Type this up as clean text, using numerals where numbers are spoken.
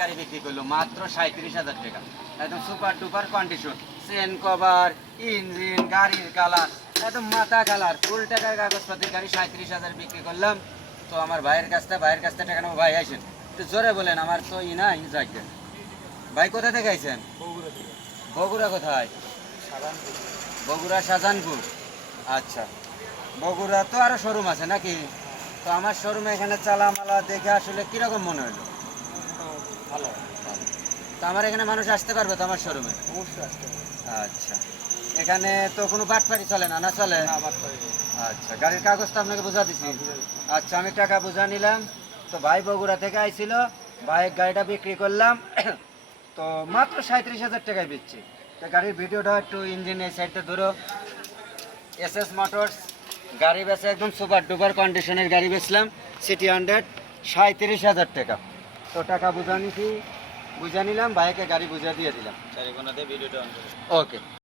গাড়ি বিক্রি করলো মাত্র 37,000 টাকা। একদম super duper condition, chain cover, engine, গাড়ির কালার, একদম মাথা কালার, ফুল টাকার কাগজপাতির গাড়ি 37,000 বিক্রি করলাম। তো আমার ভাইয়ের কাছ থেকে টাকা নেবো। ভাই আইসেন একটু জোরে বলেন, আমার তো না যাকে। ভাই কোথা থেকে আইছেন? বগুড়া কোথায়? বগুড়া শাহজাহানপুর। আচ্ছা, বগুড়া তো আরো শোরুম আছে নাকি? তো আমার শোরুমে এখানে চালামালা দেখে আসলে কিরকম মনে হলো? ভালো। তো আমার এখানে মানুষ আসতে পারবে তো আমার শোরুমে? অবশ্যই আসতে হবে। আচ্ছা, এখানে তো কোনো বাটপারি চলে না? না চলে? না, বাদ পাই না। আচ্ছা, গাড়ির কাগজ তো আপনাকে বুঝা দিছি। আচ্ছা, আমি টাকা বুঝা নিলাম। তো ভাই বগুড়া থেকে আইছিল, ভাই গাড়িটা বিক্রি করলাম। তো মাত্র 37,000 টাকায় বেচছি। তো গাড়ির ভিডিওটা একটু ইঞ্জিন এই সাইডটা ধরো। এসএস মোটরস গাড়ি বেচে একদম সুপার ডুপার কন্ডিশনের গাড়ি বেচলাম, সিটি 100, 37,000 টাকা। তো টাকা বুঝা নিছি, বুঝা নিলাম, ভাইকে গাড়ি বুঝা দিয়ে দিলাম। ভিডিওটা অন করে। ওকে।